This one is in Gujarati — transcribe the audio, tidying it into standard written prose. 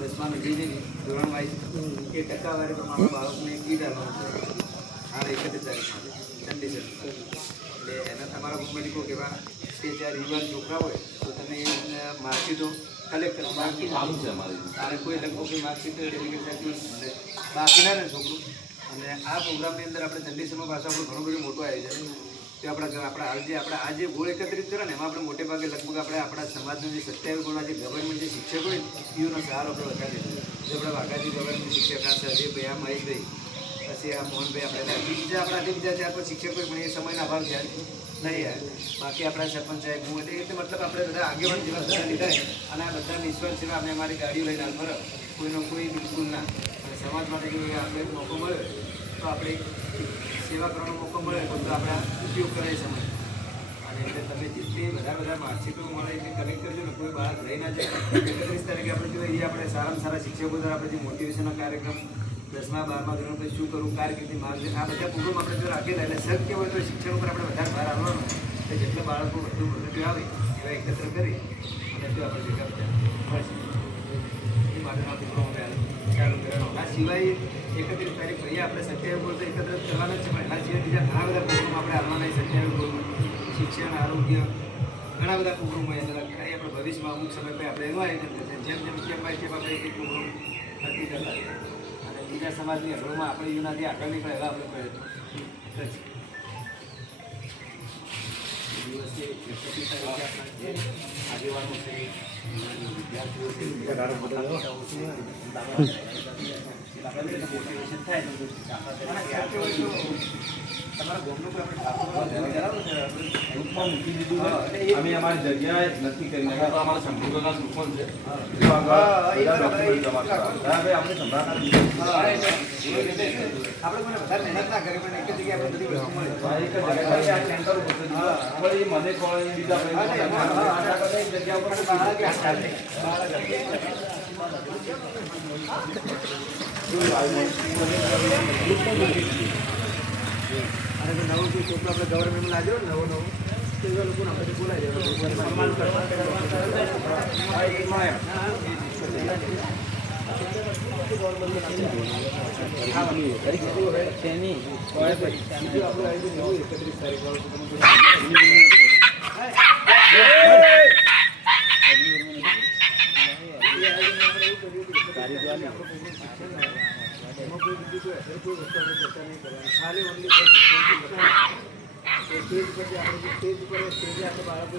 10મા જઈને ધોરણ વાઇઝ એ ટકાવારી પ્રમાણે બાળકને કીટ આપવાનું છે આ 31 તારીખ માટે ચંડીસર એટલે એના તમારા મુંબઈ કહો કે તે જ્યારે યુવાન છોકરા હોય તો તમે માર્કશીટો કલેક્ટ કરો માર્કશીટ ચાલુ છે અમારી અને કોઈ લગભગ માર્કશીટ ડેલિગેટ સર્ટિફિકેટ બાકી ના રહે છોકરું અને આ પ્રોગ્રામની અંદર આપણે ચંડીસરમાં પાછું આપણું ઘણું બધું મોટું આયોજન તો આપણા હાલ જે આપણે આ જે ગોળ એકત્રિત કરે ને એમાં આપણે મોટે ભાગે લગભગ આપણે આપણા સમાજના જે 27 ગોળના જે ગવર્મેન્ટ જે શિક્ષક હોય એનો સહારો આપણે વધારે લીધો જો આપણે વાઘાજી ગવર્મેન્ટ શિક્ષક આ સરજીભાઈ આ મહેશભાઈ પછી આ મોહનભાઈ આપણે બીજા આપણા બીજા 4-5 શિક્ષક હોય પણ એ સમયના અભાવ થયા નહીં યાર બાકી આપણા સરપંચ સાહેબ હું એટલે મતલબ આપણે બધા આગેવાન જેવા બધા લીધા અને આ બધા નિષ્ફળ સેવા આપણે અમારી ગાડીઓ લઈને હાલ ફરો કોઈનો કોઈ બિલકુલ ના અને સમાજ માટે જો આપણે મોકો મળે તો આપણે સેવા કરવાનો મોકો મળે તો આપણે ઉપયોગ કરે સમય અને એટલે તમે જેટલી બધા માર્કશીટો મળે એટલી કલેક્ટ કરજો ને કોઈ બહાર રહી ના જાય 31 તારીખે આપણે જોઈએ આપણે સારામાં સારા શિક્ષકો દ્વારા આપણે જે મોટિવેશનનો કાર્યક્રમ 10મા 12મા ધોરણ પછી શું કરવું કારકિર્દી માર્ગદર્શન આ બધા પ્રોગ્રામ આપણે જો રાખેલા એટલે શક્ય હોય તો શિક્ષણ ઉપર આપણે વધારે ભાર આવવાનો એટલે જેટલા બાળકો વધુ આવે એવા એકત્ર કરી અને જો આપણે ભેગા થયા એ માટેના પ્રોગ્રામ ચાલુ કરવાનો આ સિવાય 31 તારીખ પછી આપણે 27 ગોળ તો એકત્ર કરવાના જ છે પણ એના સિવાય બીજા ઘણા બધા પ્રોગ્રામ આપણે હાલવાના 27 ગોળમાં શિક્ષણ આરોગ્ય ઘણા બધા પ્રોગ્રામો અંદર આપણે ભવિષ્યમાં અમુક સમય પછી આપણે એનું આયોજન કરશે જેમ કેમ બાય કેમ આપણે એક પ્રોગ્રામ નક્કી કરતા અને બીજા સમાજની હરોળમાં આપણે યુનાથી આગળ નીકળે એવા આપણે પ્રયત્નો કરીશું દિવસે 31 તારીખે આપણા જે આગેવાનો છે વિદ્યાર્થીઓ છે મોટિવેશન થાય તમારા ગામનું ગ્રુપમાં મૂકી દીધું અમે અમારી જગ્યાએ નક્કી કરી નાખ્યા તો અમારા સંપૂર્ણના ગ્રુપમાં છે આપણે સંભાળ આપણે કોઈને વધારે મહેનત ના કરી પણ એક જગ્યાએ આપણે બધી વસ્તુ મળે એક જગ્યાએ સેન્ટર ઉપર આપણે મને કોઈ બીજા જગ્યા ઉપર અને નવું જે છોકરો આપણે ગવર્મેન્ટમાં લાગ્યો ને નવો તે લોકોને આપણે બોલાવી ખાલી ઓનલી સ્ટેજ પર આપણે સ્ટેજ પર આપણે બાળકો